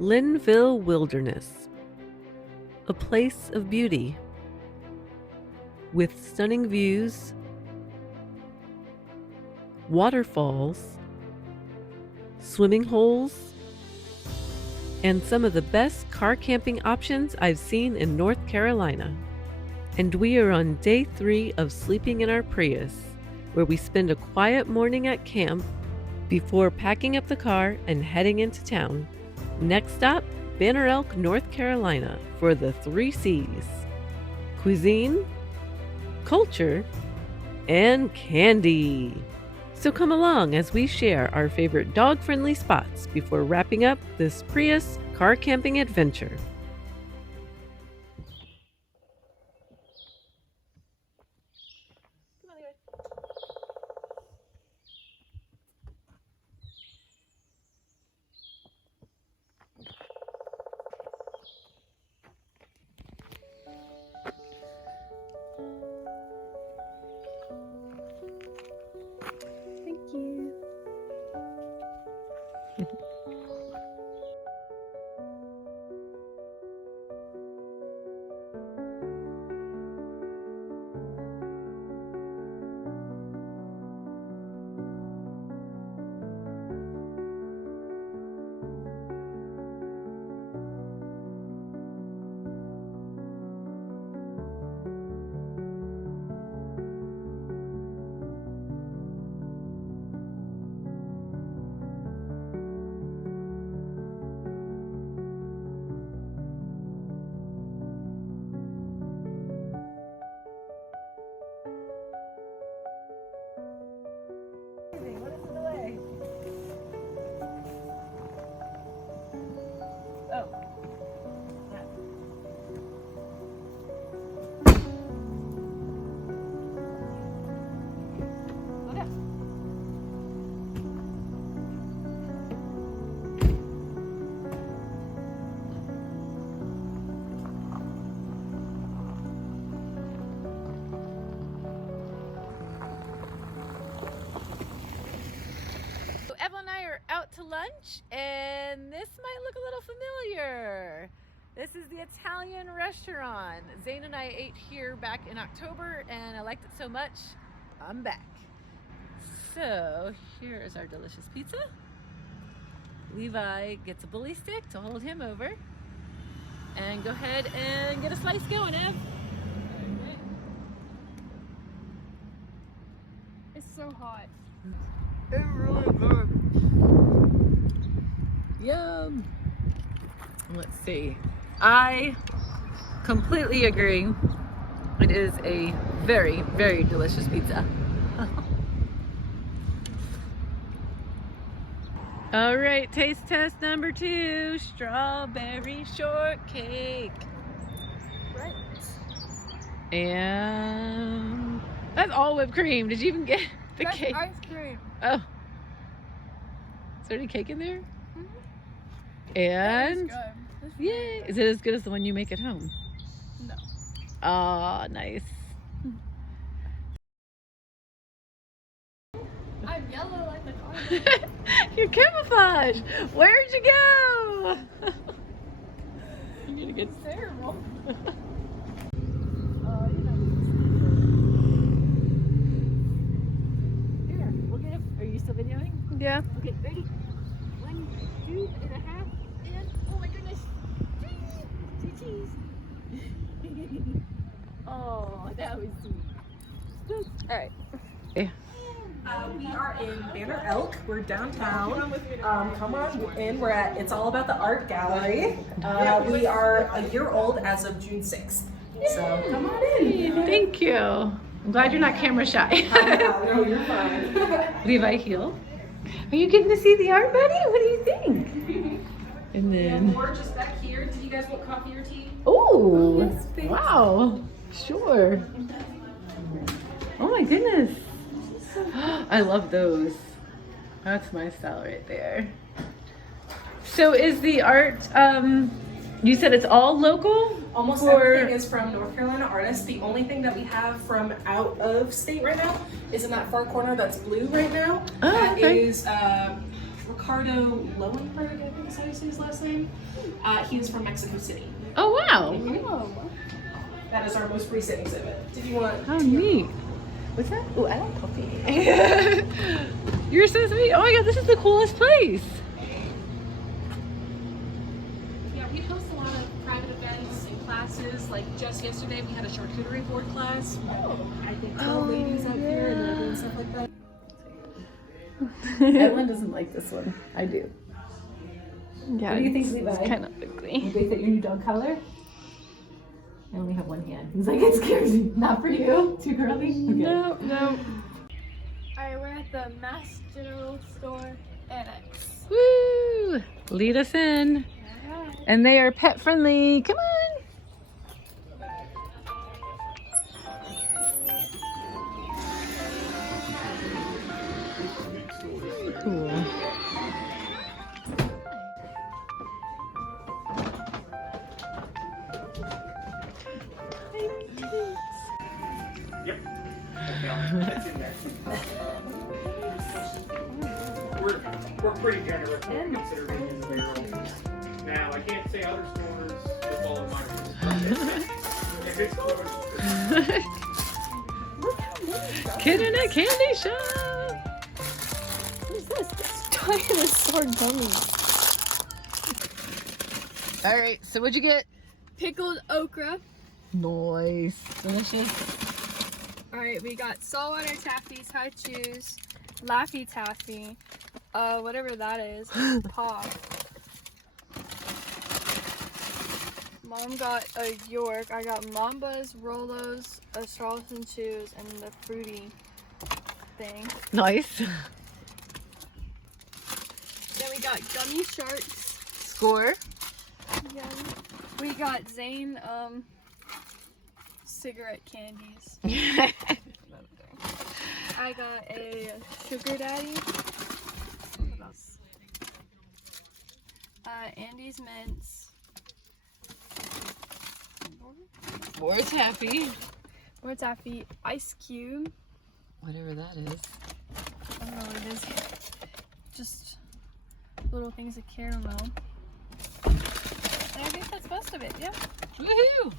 Linville Wilderness, a place of beauty with stunning views, waterfalls, swimming holes, and some of the best car camping options I've seen in North Carolina. And we are on day 3 of sleeping in our Prius, where we spend a quiet morning at camp before packing up the car and heading into town. Next stop, Banner Elk, North Carolina, for the 3 C's: cuisine, culture, and candy. So come along as we share our favorite dog-friendly spots before wrapping up this Prius car camping adventure. Thank you. What is in the way? Oh. That. Look up. So Eva and I are out to lunch, and this might look a little familiar. This is the Italian restaurant. Zane and I ate here back in October, and I liked it so much, I'm back. So here is our delicious pizza. Levi gets a bully stick to hold him over. And go ahead and get a slice going, Ev. It's so hot. It's really good. Yum. Let's see. I completely agree. It is a very, very delicious pizza. All right, taste test number 2, strawberry shortcake. Right. And that's all whipped cream. Did you even get the That's cake? ice cream. Oh. Is there any cake in there? Mm-hmm. And Good. It's yay! really good. Is it as good as the one you make at home? No. Oh, nice. I'm yellow like the car. Your camouflage. Where'd you go? I need to get. It's terrible. Here, we'll get it. Are you still videoing? Yeah. Okay, ready? 1, 2.5, and oh my goodness, cheese. Oh, that was sweet. All right. We are in Banner Elk. We're downtown. Come on in. We're at It's All About the Art Gallery. We are a year old as of June 6th. So come on in. Thank you. I'm glad you're not camera shy. No, you're fine. Levi heel. Are you getting to see the art, buddy? What do you think? And We have then, more just back here. Do you guys want coffee or tea? oh, Yes, thanks. wow, sure. Oh my goodness. I love those. That's my style right there. So is the art, you said it's all local? Almost Or- everything is from North Carolina artists. The only thing that we have from out of state right now is in that far corner that's blue right now. Oh, That okay. is, we're Ricardo Lowenberg, I think is how you say his last name. He is from Mexico City. Oh wow! Oh, That is our most recent exhibit. Did you want? How neat! What's that? Oh, I like coffee. You're so sweet. Oh my god, this is the coolest place. Yeah, we host a lot of private events and classes. Like just yesterday, we had a charcuterie board class. I think 12 ladies out here and they're doing stuff like that. Evelyn doesn't like this one. I do. Yeah, What do you think, Levi? it's kind of ugly. You think that your new dog collar? I only have one hand. He's like, it scares me. Not for you. Too girly? Okay. No, no. Alright, we're at the Mass General Store Annex. Woo! Lead us in. Alright. And they are pet friendly. Come on. Cool. Yep. It's in there. We're pretty generous considering it's barrel. Now I can't say other stores will follow my rules. If it's closed, Kid in a candy shop. What is this? It's dinosaur gummies. All right, so what'd you get? Pickled okra. Nice. Delicious. Alright, we got saltwater taffies, high chews, Laffy Taffy, whatever that is, pop. Mom got a York. I got Mambas, Rolos, a Charleston Chews, and the fruity thing. Nice. Then we got Gummy Sharks. Score. Yum. We got Zane, cigarette candies. I got a Sugar Daddy. What else? Andy's Mints. More taffy. More taffy. Ice Cube. Whatever that is. I don't know what it is. Just little things of caramel. And I think that's most of it, yeah. Woohoo!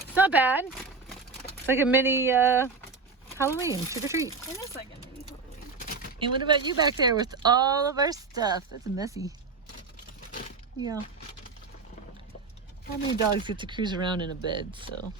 It's not bad. It's like a mini Halloween trick or treat. It is like a mini Halloween. And what about you back there with all of our stuff? That's messy. Yeah. How many dogs get to cruise around in a bed, so.